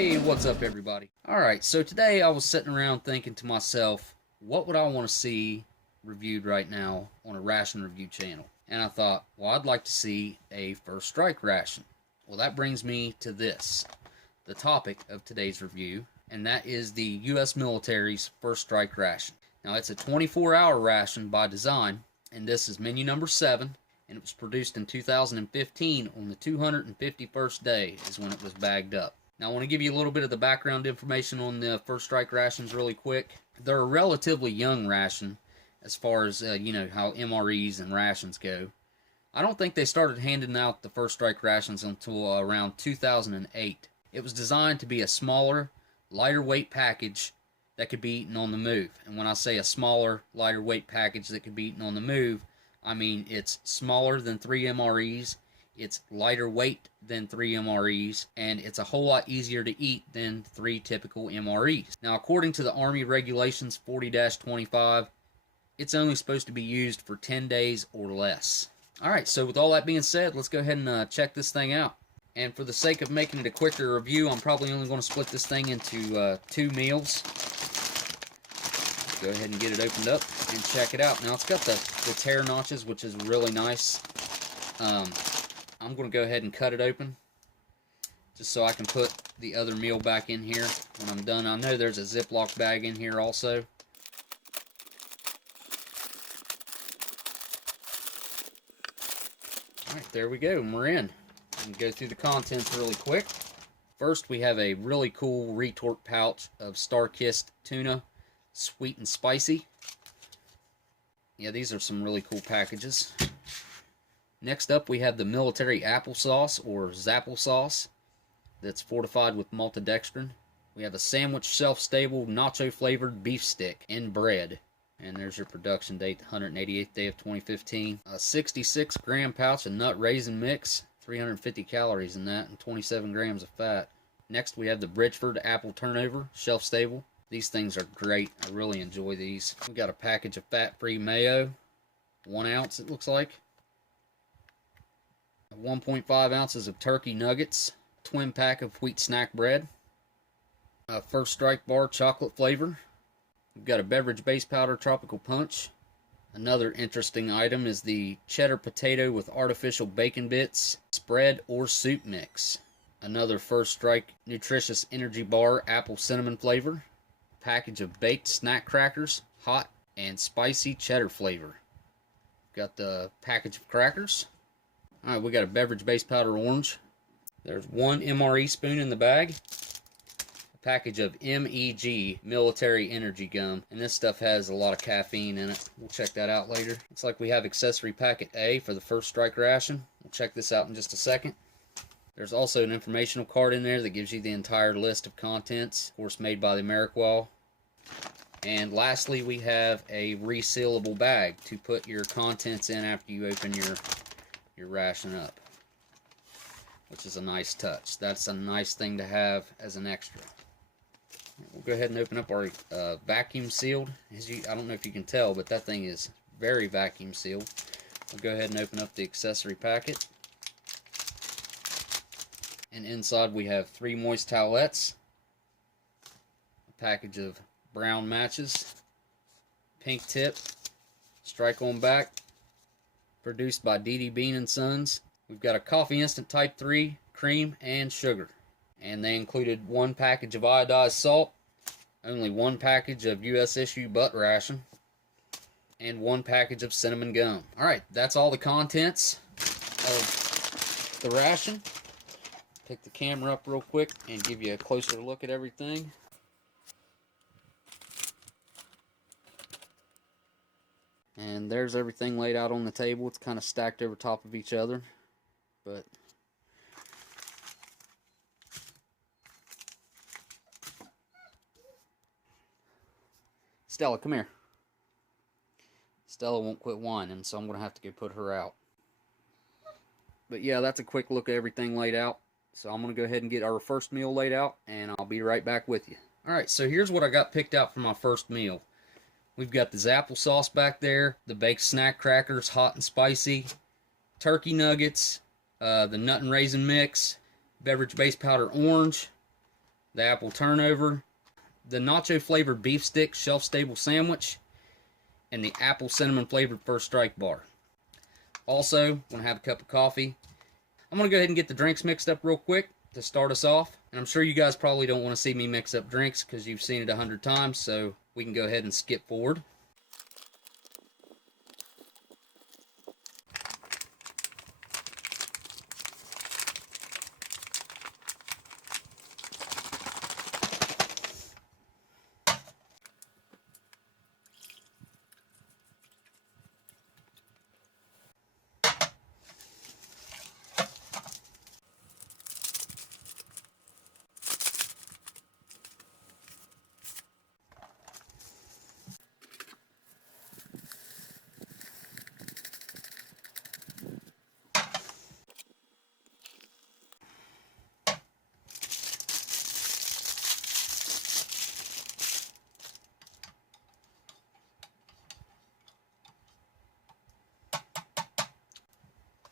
Hey, what's up everybody? Alright, so today I was sitting around thinking to myself, what would I want to see reviewed right now on a ration review channel? And I thought, well, I'd like to see a First Strike ration. Well, that brings me to this, the topic of today's review, and that is the U.S. military's First Strike ration. Now, it's a 24-hour ration by design, and this is menu number 7, and it was produced in 2015 on the 251st day is when it was bagged up. Now, I want to give you a little bit of the background information on the First Strike rations really quick. They're a relatively young ration as far as, you know, how MREs and rations go. I don't think they started handing out the First Strike rations until around 2008. It was designed to be a smaller, lighter weight package that could be eaten on the move. And when I say a smaller, lighter weight package that could be eaten on the move, I mean it's smaller than 3 MREs, it's lighter weight than 3 MREs, and it's a whole lot easier to eat than 3 typical MREs. Now, according to the Army Regulations 40-25, it's only supposed to be used for 10 days or less. Alright, so with all that being said, let's go ahead and check this thing out. And for the sake of making it a quicker review, I'm probably only going to split this thing into 2 meals. Go ahead and get it opened up and check it out. Now, it's got the tear notches, which is really nice. I'm going to go ahead and cut it open just so I can put the other meal back in here when I'm done. I know there's a Ziploc bag in here also. Alright, there we go, and we're in. We can go through the contents really quick. First, we have a really cool retort pouch of Star-Kissed tuna, sweet and spicy. Yeah, these are some really cool packages. Next up, we have the military applesauce, or Zapple sauce, that's fortified with maltodextrin. We have a sandwich shelf-stable nacho-flavored beef stick in bread. And there's your production date, the 188th day of 2015. A 66-gram pouch of nut raisin mix, 350 calories in that, and 27 grams of fat. Next, we have the Bridgeford apple turnover, shelf-stable. These things are great. I really enjoy these. We got a package of fat-free mayo, 1 ounce it looks like. 1.5 ounces of turkey nuggets, twin pack of wheat snack bread, a First Strike bar chocolate flavor. We've got a beverage base powder tropical punch. Another interesting item is the cheddar potato with artificial bacon bits spread or soup mix. Another First Strike nutritious energy bar apple cinnamon flavor. Package of baked snack crackers, hot and spicy cheddar flavor. Got the package of crackers. Alright, we got a beverage base powder orange. There's 1 MRE spoon in the bag. A package of MEG military energy gum. And this stuff has a lot of caffeine in it. We'll check that out later. Looks like we have accessory packet A for the First Strike ration. We'll check this out in just a second. There's also an informational card in there that gives you the entire list of contents, of course made by the Ameriqual. And lastly, we have a resealable bag to put your contents in after you open your ration up, which is a nice touch. That's a nice thing to have as an extra. We'll go ahead and open up our vacuum sealed. I don't know if you can tell, but that thing is very vacuum sealed. We'll go ahead and open up the accessory packet. And inside we have 3 moist towelettes, a package of brown matches, pink tip, strike on back, produced by DD Bean & Sons. We've got a Coffee Instant Type 3, cream, and sugar. And they included 1 package of iodized salt, only 1 package of U.S. issue butt ration, and 1 package of cinnamon gum. Alright, that's all the contents of the ration. Pick the camera up real quick and give you a closer look at everything. And there's everything laid out on the table. It's kind of stacked over top of each other, but Stella, come here. Stella won't quit whining, so I'm going to have to go put her out. But yeah, that's a quick look at everything laid out. So I'm going to go ahead and get our first meal laid out, and I'll be right back with you. Alright, so here's what I got picked out for my first meal. We've got the Zapple sauce back there, the baked snack crackers, hot and spicy, turkey nuggets, the nut and raisin mix, beverage base powder orange, the apple turnover, the nacho flavored beef stick shelf stable sandwich, and the apple cinnamon flavored First Strike bar. Also, want to have a cup of coffee. I'm going to go ahead and get the drinks mixed up real quick to start us off. And I'm sure you guys probably don't want to see me mix up drinks because you've seen it 100 times, so we can go ahead and skip forward.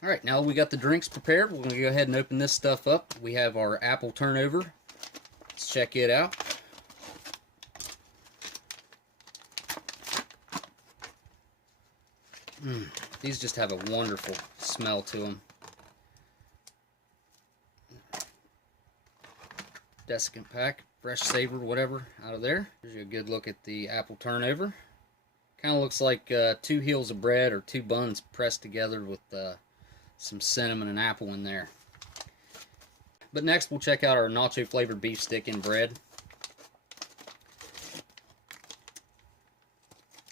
Alright, now we got the drinks prepared, we're going to go ahead and open this stuff up. We have our apple turnover. Let's check it out. These just have a wonderful smell to them. Desiccant pack, fresh savor, whatever, out of there. Here's a good look at the apple turnover. Kind of looks like 2 heels of bread or 2 buns pressed together with some cinnamon and apple in there. But next we'll check out our nacho flavored beef stick and bread.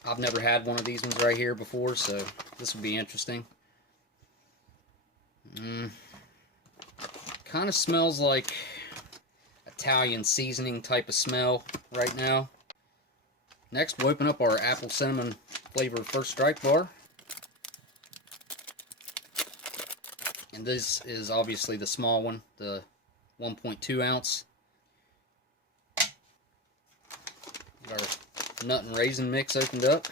I've never had one of these ones right here before, so this will be interesting. Kind of smells like Italian seasoning type of smell right now. Next we'll open up our apple cinnamon flavored First Strike bar. And this is obviously the small one, the 1.2 ounce. Got our nut and raisin mix opened up.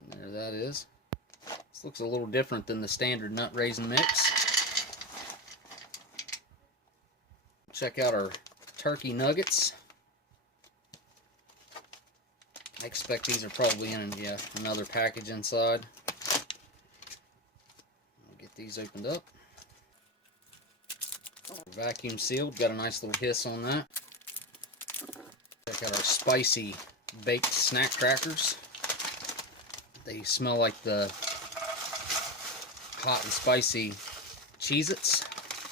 And there that is. This looks a little different than the standard nut raisin mix. Check out our turkey nuggets. I expect these are probably in another package inside. I'll get these opened up. Vacuum sealed, got a nice little hiss on that. Check out our spicy baked snack crackers. They smell like the hot and spicy Cheez-Its.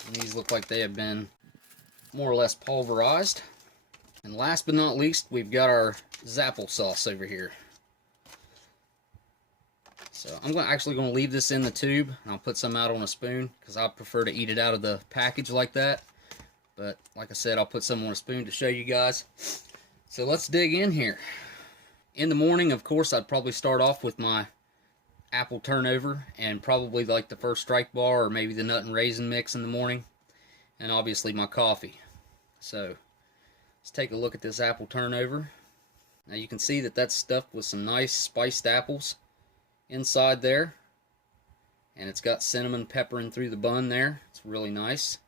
And these look like they have been more or less pulverized. And last but not least, we've got our Zapple sauce over here. So I'm actually going to leave this in the tube, and I'll put some out on a spoon because I prefer to eat it out of the package like that. But like I said, I'll put some on a spoon to show you guys. So let's dig in here. In the morning, of course, I'd probably start off with my apple turnover and probably like the First Strike bar or maybe the nut and raisin mix in the morning, and obviously my coffee. So let's take a look at this apple turnover. Now you can see that that's stuffed with some nice spiced apples inside there. And it's got cinnamon peppering through the bun there. It's really nice.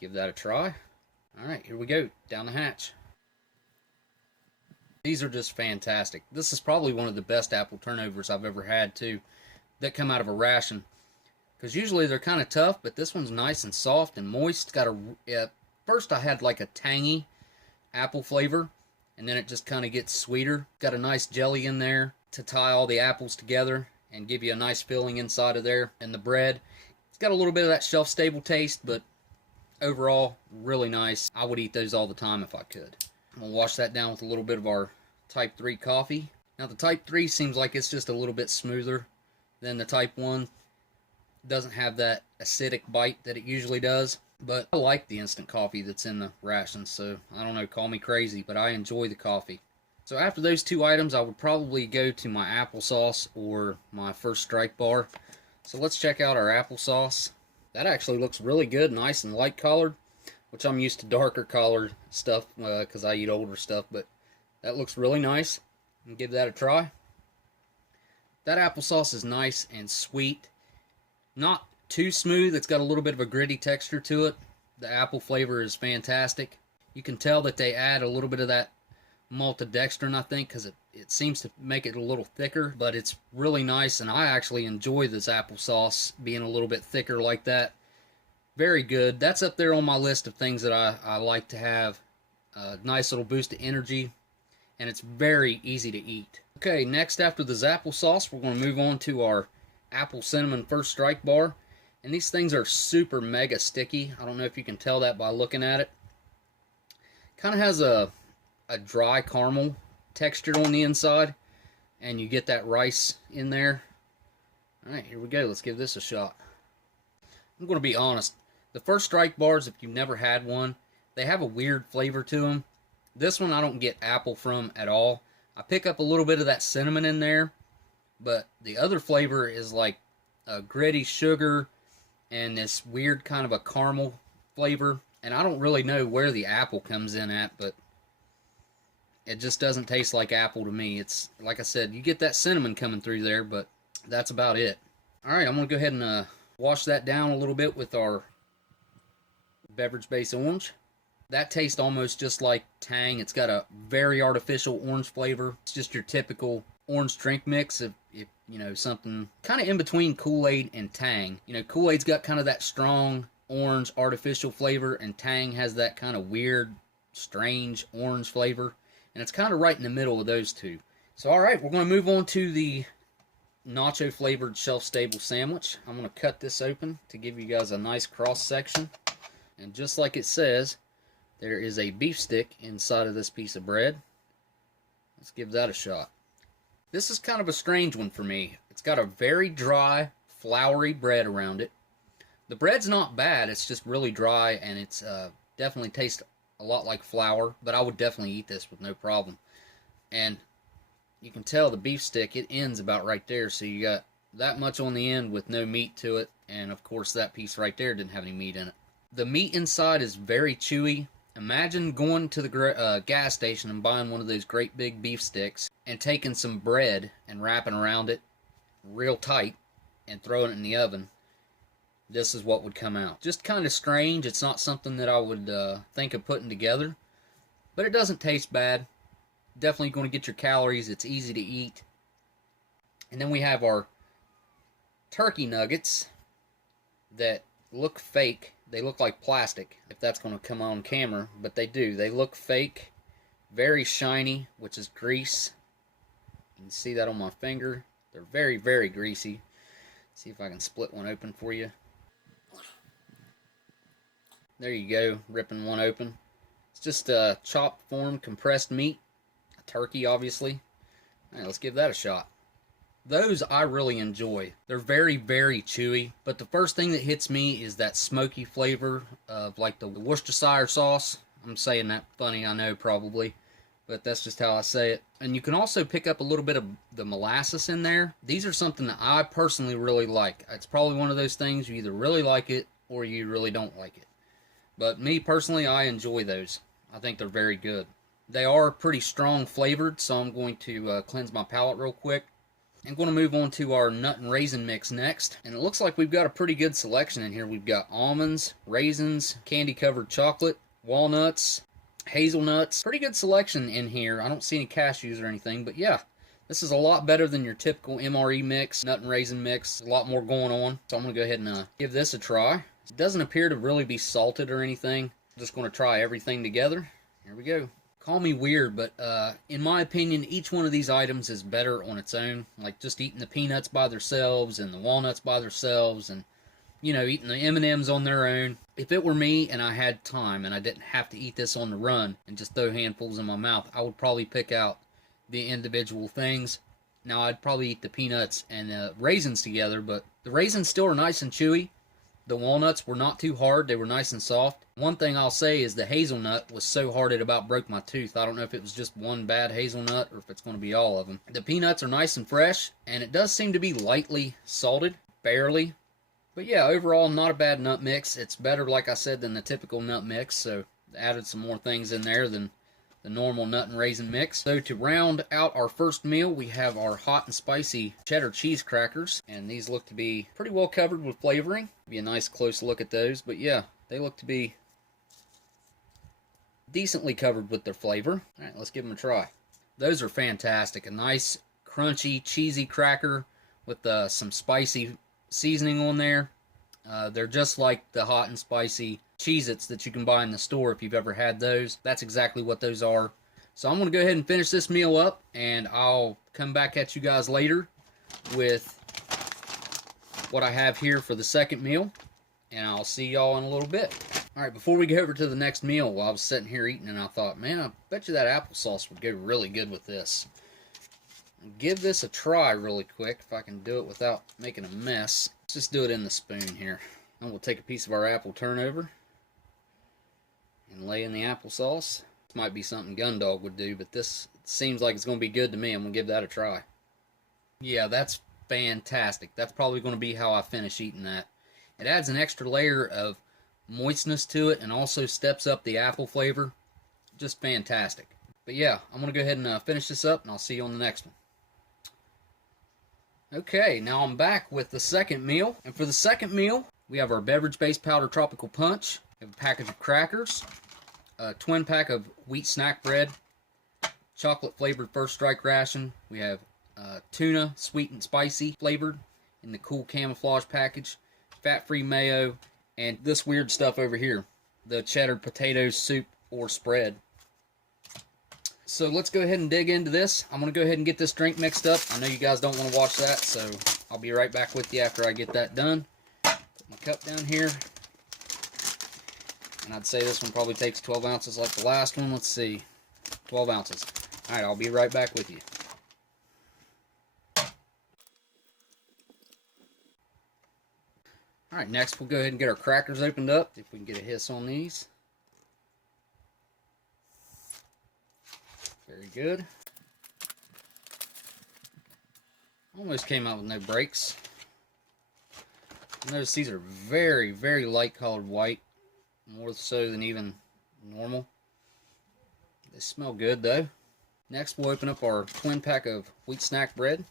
Give that a try. Alright, here we go. Down the hatch. These are just fantastic. This is probably one of the best apple turnovers I've ever had too, that come out of a ration. Because usually they're kind of tough, but this one's nice and soft and moist. Got at first I had like a tangy apple flavor, and then it just kind of gets sweeter. Got a nice jelly in there to tie all the apples together and give you a nice filling inside of there. And the bread, it's got a little bit of that shelf-stable taste, but overall, really nice. I would eat those all the time if I could. I'm going to wash that down with a little bit of our Type 3 coffee. Now the Type 3 seems like it's just a little bit smoother than the Type 1. It doesn't have that acidic bite that it usually does. But I like the instant coffee that's in the rations, so I don't know, call me crazy, but I enjoy the coffee. So after those two items, I would probably go to my applesauce or my First Strike bar. So let's check out our applesauce. That actually looks really good, nice and light colored, which I'm used to darker colored stuff because I eat older stuff, but that looks really nice. And give that a try. That applesauce is nice and sweet. Not too smooth. It's got a little bit of a gritty texture to it. The apple flavor is fantastic. You can tell that they add a little bit of that maltodextrin, I think, because it seems to make it a little thicker, but it's really nice, and I actually enjoy this applesauce being a little bit thicker like that. Very good. That's up there on my list of things that I like to have. A nice little boost of energy, and it's very easy to eat. Okay, next after this applesauce, we're going to move on to our apple cinnamon first strike bar. And these things are super mega sticky. I don't know if you can tell that by looking at it. Kind of has a dry caramel texture on the inside, and you get that rice in there. Alright, here we go. Let's give this a shot. I'm going to be honest. The first strike bars, if you've never had one, they have a weird flavor to them. This one I don't get apple from at all. I pick up a little bit of that cinnamon in there, but the other flavor is like a gritty sugar and this weird kind of a caramel flavor. And I don't really know where the apple comes in at, but it just doesn't taste like apple to me. It's, like I said, you get that cinnamon coming through there, but that's about it. Alright, I'm going to go ahead and wash that down a little bit with our beverage base orange. That tastes almost just like Tang. It's got a very artificial orange flavor. It's just your typical orange drink mix. If you know, something kind of in between Kool-Aid and Tang. You know, Kool-Aid's got kind of that strong orange artificial flavor, and Tang has that kind of weird, strange orange flavor. And it's kind of right in the middle of those two. So, alright, we're going to move on to the nacho flavored shelf-stable sandwich. I'm going to cut this open to give you guys a nice cross section. And just like it says, there is a beef stick inside of this piece of bread. Let's give that a shot. This is kind of a strange one for me. It's got a very dry, floury bread around it. The bread's not bad, it's just really dry, and it's definitely tastes a lot like flour, but I would definitely eat this with no problem. And you can tell the beef stick, it ends about right there, so you got that much on the end with no meat to it, and of course that piece right there didn't have any meat in it. The meat inside is very chewy. Imagine going to the gas station and buying one of those great big beef sticks and taking some bread and wrapping around it real tight and throwing it in the oven. This is what would come out. Just kind of strange. It's not something that I would think of putting together, but it doesn't taste bad. Definitely going to get your calories. It's easy to eat. And then we have our turkey nuggets that look fake. They look like plastic, if that's going to come on camera, but they do. They look fake, very shiny, which is grease. You can see that on my finger. They're very, very greasy. See if I can split one open for you. There you go, ripping one open. It's just a chopped form compressed meat, a turkey obviously. All right, let's give that a shot. Those I really enjoy. They're very, very chewy, but the first thing that hits me is that smoky flavor of like the Worcestershire sauce. I'm saying that funny, I know probably, but that's just how I say it. And you can also pick up a little bit of the molasses in there. These are something that I personally really like. It's probably one of those things you either really like it or you really don't like it. But me personally, I enjoy those. I think they're very good. They are pretty strong flavored, so I'm going to cleanse my palate real quick. I'm going to move on to our nut and raisin mix next. And it looks like we've got a pretty good selection in here. We've got almonds, raisins, candy-covered chocolate, walnuts, hazelnuts. Pretty good selection in here. I don't see any cashews or anything, but yeah. This is a lot better than your typical MRE mix, nut and raisin mix. A lot more going on. So I'm going to go ahead and give this a try. It doesn't appear to really be salted or anything. I'm just going to try everything together. Here we go. Call me weird, but in my opinion, each one of these items is better on its own. Like just eating the peanuts by themselves and the walnuts by themselves and, you know, eating the M&Ms on their own. If it were me and I had time and I didn't have to eat this on the run and just throw handfuls in my mouth, I would probably pick out the individual things. Now, I'd probably eat the peanuts and the raisins together, but the raisins still are nice and chewy. The walnuts were not too hard. They were nice and soft. One thing I'll say is the hazelnut was so hard it about broke my tooth. I don't know if it was just one bad hazelnut or if it's going to be all of them. The peanuts are nice and fresh, and it does seem to be lightly salted, barely. But yeah, overall, not a bad nut mix. It's better, like I said, than the typical nut mix, so added some more things in there than the normal nut and raisin mix. So to round out our first meal, we have our hot and spicy cheddar cheese crackers, and these look to be pretty well covered with flavoring. Be a nice close look at those, but yeah, they look to be decently covered with their flavor. All right, let's give them a try. Those are fantastic. A nice crunchy cheesy cracker with some spicy seasoning on there. They're just like the hot and spicy Cheez-Its that you can buy in the store if you've ever had those. That's exactly what those are. So I'm going to go ahead and finish this meal up, and I'll come back at you guys later with what I have here for the second meal, and I'll see y'all in a little bit. Alright, before we go over to the next meal, while I was sitting here eating, and I thought, man, I bet you that applesauce would go really good with this. Give this a try really quick, if I can do it without making a mess. Let's just do it in the spoon here. And we'll take a piece of our apple turnover and lay in the applesauce. This might be something Gundog would do, but this seems like it's going to be good to me. I'm going to give that a try. Yeah, that's fantastic. That's probably going to be how I finish eating that. It adds an extra layer of moistness to it and also steps up the apple flavor. Just fantastic. But yeah, I'm going to go ahead and finish this up, and I'll see you on the next one. Okay, now I'm back with the second meal. And for the second meal, we have our beverage-based powder tropical punch. We have a package of crackers, a twin pack of wheat snack bread, chocolate-flavored First Strike Ration. We have tuna, sweet and spicy flavored in the cool camouflage package, fat-free mayo, and this weird stuff over here, the cheddar potato soup or spread. So let's go ahead and dig into this. I'm going to go ahead and get this drink mixed up. I know you guys don't want to watch that, so I'll be right back with you after I get that done. Put my cup down here. And I'd say this one probably takes 12 ounces like the last one. Let's see. 12 ounces. Alright, I'll be right back with you. Alright, next we'll go ahead and get our crackers opened up. See if we can get a hiss on these. Very good. Almost came out with no breaks. Notice these are very, very light colored white. More so than even normal. They smell good though. Next we'll open up our twin pack of wheat snack bread.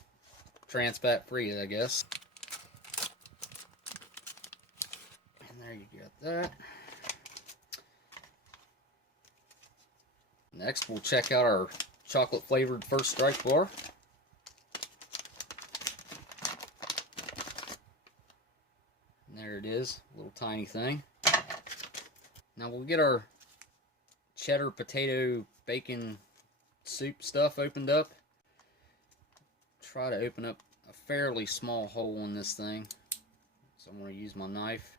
Trans fat free, I guess. And there you got that. Next, we'll check out our chocolate-flavored First Strike bar. And there it is, a little tiny thing. Now we'll get our cheddar potato bacon soup stuff opened up. Try to open up a fairly small hole in this thing. So I'm going to use my knife.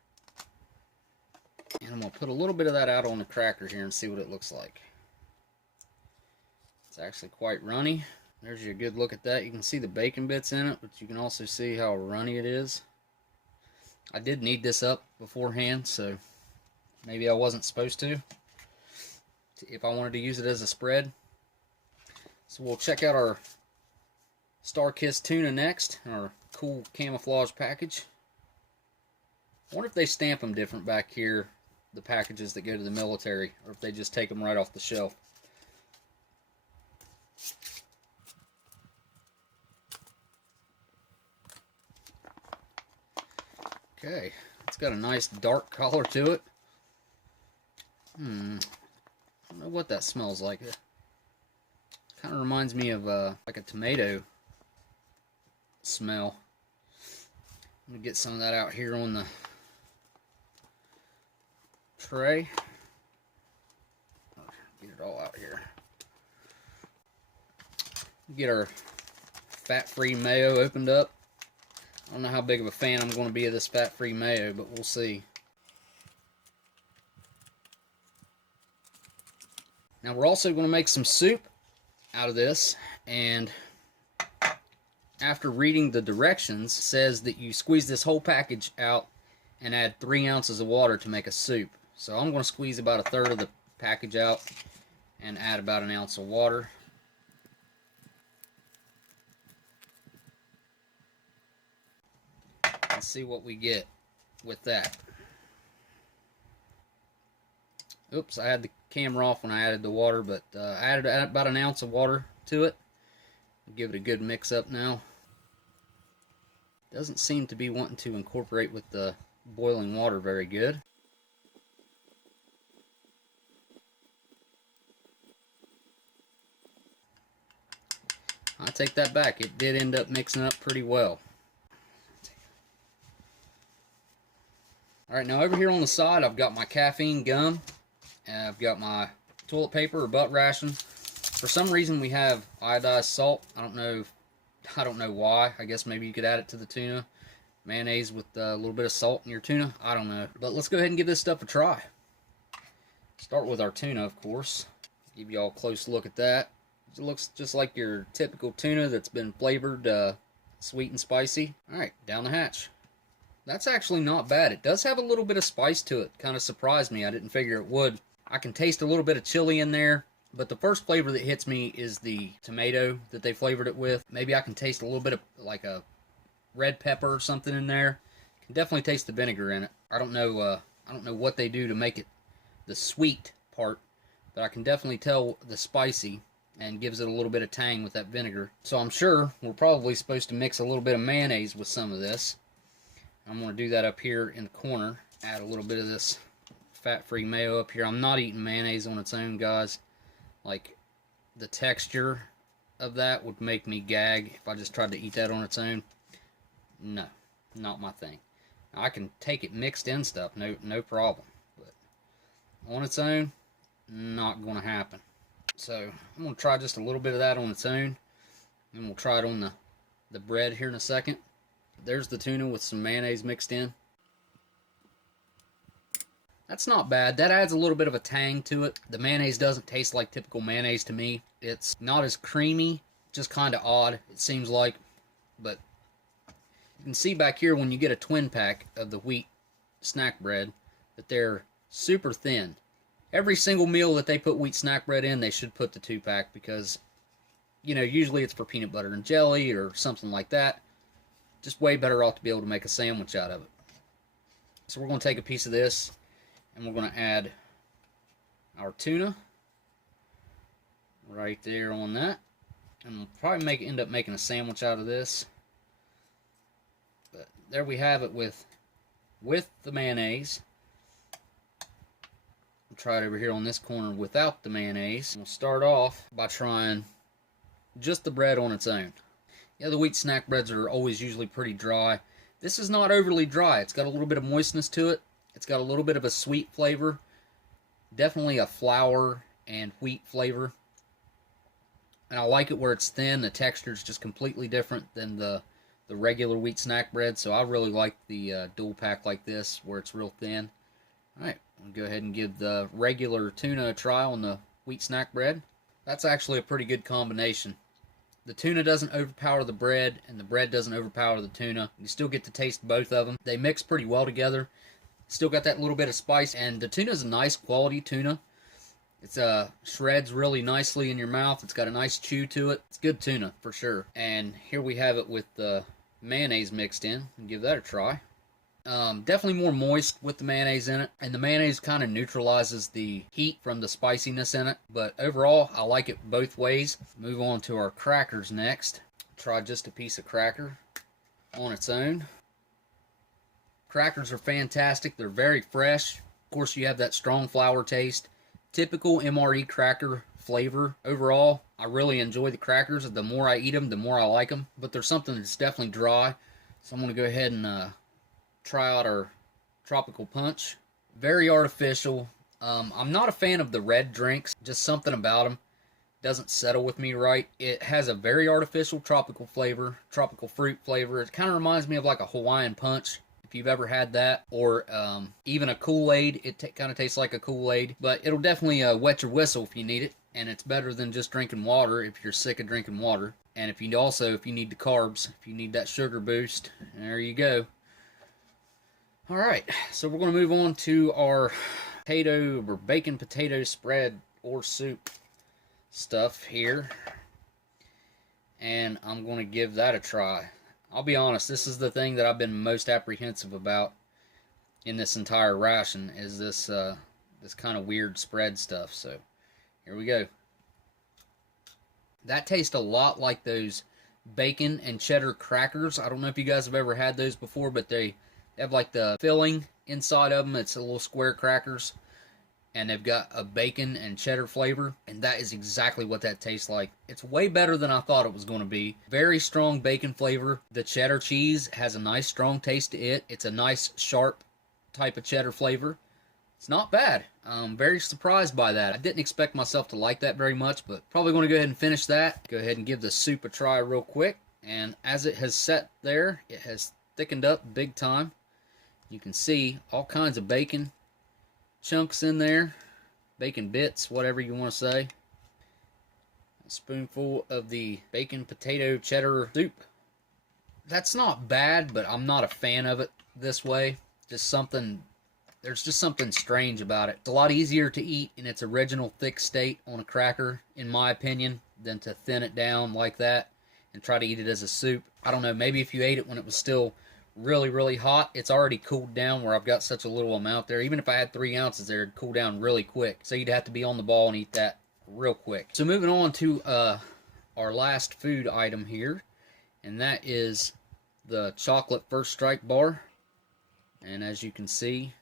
And I'm going to put a little bit of that out on the cracker here and see what it looks like. It's actually quite runny. There's your good look at that. You can see the bacon bits in it, but you can also see how runny it is. I did knead this up beforehand, so maybe I wasn't supposed to if I wanted to use it as a spread. So we'll check out our Star-Kissed tuna next, our cool camouflage package. I wonder if they stamp them different back here, the packages that go to the military, or if they just take them right off the shelf. Okay, it's got a nice dark color to it. I don't know what that smells like. It kind of reminds me of like a tomato smell. I'm gonna get some of that out here on the tray. Get it all out here. Get our fat-free mayo opened up. I don't know how big of a fan I'm going to be of this fat-free mayo, but we'll see. Now we're also going to make some soup out of this, and after reading the directions, it says that you squeeze this whole package out and add 3 ounces of water to make a soup. So I'm going to squeeze about a third of the package out and add about an ounce of water. Let's see what we get with that. Oops, I had the camera off when I added the water, but I added about an ounce of water to it. Give it a good mix up now. Doesn't seem to be wanting to incorporate with the boiling water very good. I take that back. It did end up mixing up pretty well. Alright, now over here on the side I've got my caffeine gum, and I've got my toilet paper or butt ration. For some reason we have iodized salt. I don't know why. I guess maybe you could add it to the tuna. Mayonnaise with a little bit of salt in your tuna. I don't know. But let's go ahead and give this stuff a try. Start with our tuna, of course. Give you all a close look at that. It looks just like your typical tuna that's been flavored sweet and spicy. Alright, down the hatch. That's actually not bad. It does have a little bit of spice to it. Kind of surprised me. I didn't figure it would. I can taste a little bit of chili in there, but the first flavor that hits me is the tomato that they flavored it with. Maybe I can taste a little bit of like a red pepper or something in there. Can definitely taste the vinegar in it. I don't know what they do to make it the sweet part, but I can definitely tell the spicy, and gives it a little bit of tang with that vinegar. So I'm sure we're probably supposed to mix a little bit of mayonnaise with some of this. I'm going to do that up here in the corner. Add a little bit of this fat-free mayo up here. I'm not eating mayonnaise on its own, guys. Like, the texture of that would make me gag if I just tried to eat that on its own. No, not my thing. Now, I can take it mixed in stuff, no problem. But on its own, not going to happen. So I'm going to try just a little bit of that on its own, and we'll try it on the bread here in a second. There's the tuna with some mayonnaise mixed in. That's not bad. That adds a little bit of a tang to it. The mayonnaise doesn't taste like typical mayonnaise to me. It's not as creamy, just kind of odd, it seems like. But you can see back here when you get a twin pack of the wheat snack bread that they're super thin. Every single meal that they put wheat snack bread in, they should put the 2-pack because, you know, usually it's for peanut butter and jelly or something like that. Just way better off to be able to make a sandwich out of it. So we're going to take a piece of this, and we're going to add our tuna right there on that. And we'll probably end up making a sandwich out of this. But there we have it with the mayonnaise. We'll try it over here on this corner without the mayonnaise. We'll start off by trying just the bread on its own. Yeah, the wheat snack breads are always usually pretty dry. This is not overly dry. It's got a little bit of moistness to it. It's got a little bit of a sweet flavor. Definitely a flour and wheat flavor. And I like it where it's thin. The texture is just completely different than the regular wheat snack bread. So I really like the dual pack like this where it's real thin. Alright, we'll go ahead and give the regular tuna a try on the wheat snack bread. That's actually a pretty good combination. The tuna doesn't overpower the bread, and the bread doesn't overpower the tuna. You still get to taste both of them. They mix pretty well together. Still got that little bit of spice, and the tuna is a nice quality tuna. It's shreds really nicely in your mouth. It's got a nice chew to it. It's good tuna for sure. And here we have it with the mayonnaise mixed in. And give that a try. Definitely more moist with the mayonnaise in it, and the mayonnaise kind of neutralizes the heat from the spiciness in it, but overall I like it both ways. Move on to our crackers next. Try just a piece of cracker on its own. Crackers are fantastic. They're very fresh. Of course, you have that strong flour taste. Typical MRE cracker flavor. Overall, I really enjoy the crackers. The more I eat them, the more I like them, but there's something that's definitely dry, so I'm going to go ahead and try out our tropical punch. Very artificial. I'm not a fan of the red drinks. Just something about them doesn't settle with me right. It has a very artificial tropical flavor, tropical fruit flavor. It kind of reminds me of like a Hawaiian punch, if you've ever had that, or even a Kool-Aid. It kind of tastes like a Kool-Aid, but it'll definitely wet your whistle if you need it, and it's better than just drinking water if you're sick of drinking water. And if you need the carbs, if you need that sugar boost, there you go. Alright, so we're going to move on to our bacon potato spread or soup stuff here. And I'm going to give that a try. I'll be honest, this is the thing that I've been most apprehensive about in this entire ration, is this this kind of weird spread stuff. So here we go. That tastes a lot like those bacon and cheddar crackers. I don't know if you guys have ever had those before, but they have like the filling inside of them. It's a little square crackers, and they've got a bacon and cheddar flavor, and that is exactly what that tastes like. It's way better than I thought it was going to be. Very strong bacon flavor. The cheddar cheese has a nice strong taste to it. It's a nice sharp type of cheddar flavor. It's not bad. I'm very surprised by that. I didn't expect myself to like that very much, but probably going to go ahead and finish that. Go ahead and give the soup a try real quick. And as it has set there, it has thickened up big time. You can see all kinds of bacon chunks in there. Bacon bits, whatever you want to say. A spoonful of the bacon potato cheddar soup. That's not bad, but I'm not a fan of it this way. There's just something strange about it. It's a lot easier to eat in its original thick state on a cracker, in my opinion, than to thin it down like that and try to eat it as a soup. I don't know, maybe if you ate it when it was still really, really hot, it's already cooled down where I've got such a little amount there. Even if I had 3 ounces there, it'd cool down really quick. So you'd have to be on the ball and eat that real quick. So moving on to our last food item here, and that is the chocolate First Strike bar. And as you can see,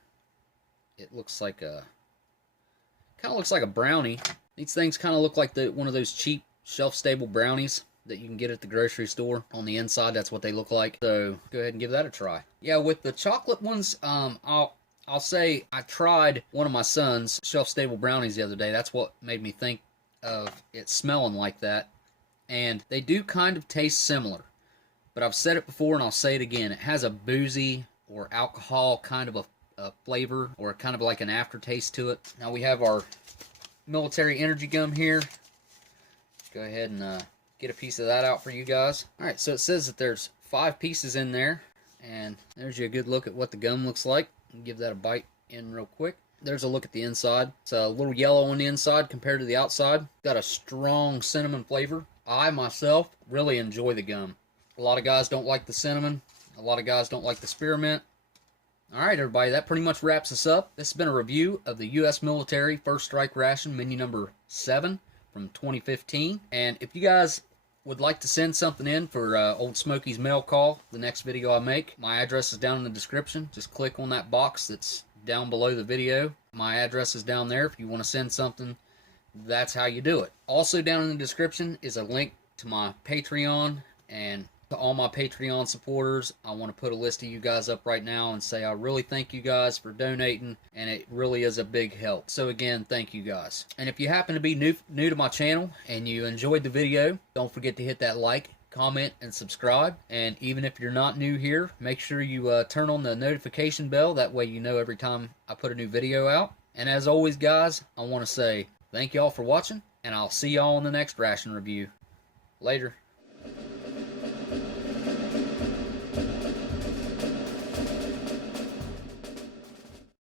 it looks like a brownie. These things kind of look like one of those cheap shelf-stable brownies that you can get at the grocery store. On the inside, that's what they look like. So go ahead and give that a try. Yeah, with the chocolate ones, I'll say I tried one of my son's shelf-stable brownies the other day. That's what made me think of it smelling like that. And they do kind of taste similar. But I've said it before and I'll say it again. It has a boozy or alcohol kind of a flavor, or kind of like an aftertaste to it. Now we have our military energy gum here. Go ahead and get a piece of that out for you guys. Alright, so it says that there's 5 pieces in there, and there's you a good look at what the gum looks like. Give that a bite in real quick. There's a look at the inside. It's a little yellow on the inside compared to the outside. Got a strong cinnamon flavor. I myself really enjoy the gum. A lot of guys don't like the cinnamon. A lot of guys don't like the spearmint. Alright everybody, that pretty much wraps us up. This has been a review of the U.S. Military First Strike Ration, menu number 7 from 2015. And if you guys would like to send something in for Oldsmokey's mail call, the next video I make, my address is down in the description. Just click on that box that's down below the video. My address is down there. If you want to send something, that's how you do it. Also down in the description is a link to my Patreon, and to all my Patreon supporters, I want to put a list of you guys up right now and say I really thank you guys for donating, and it really is a big help. So again, thank you guys. And if you happen to be new to my channel and you enjoyed the video, don't forget to hit that like, comment, and subscribe. And even if you're not new here, make sure you turn on the notification bell. That way you know every time I put a new video out. And as always, guys, I want to say thank y'all for watching, and I'll see y'all in the next ration review. Later.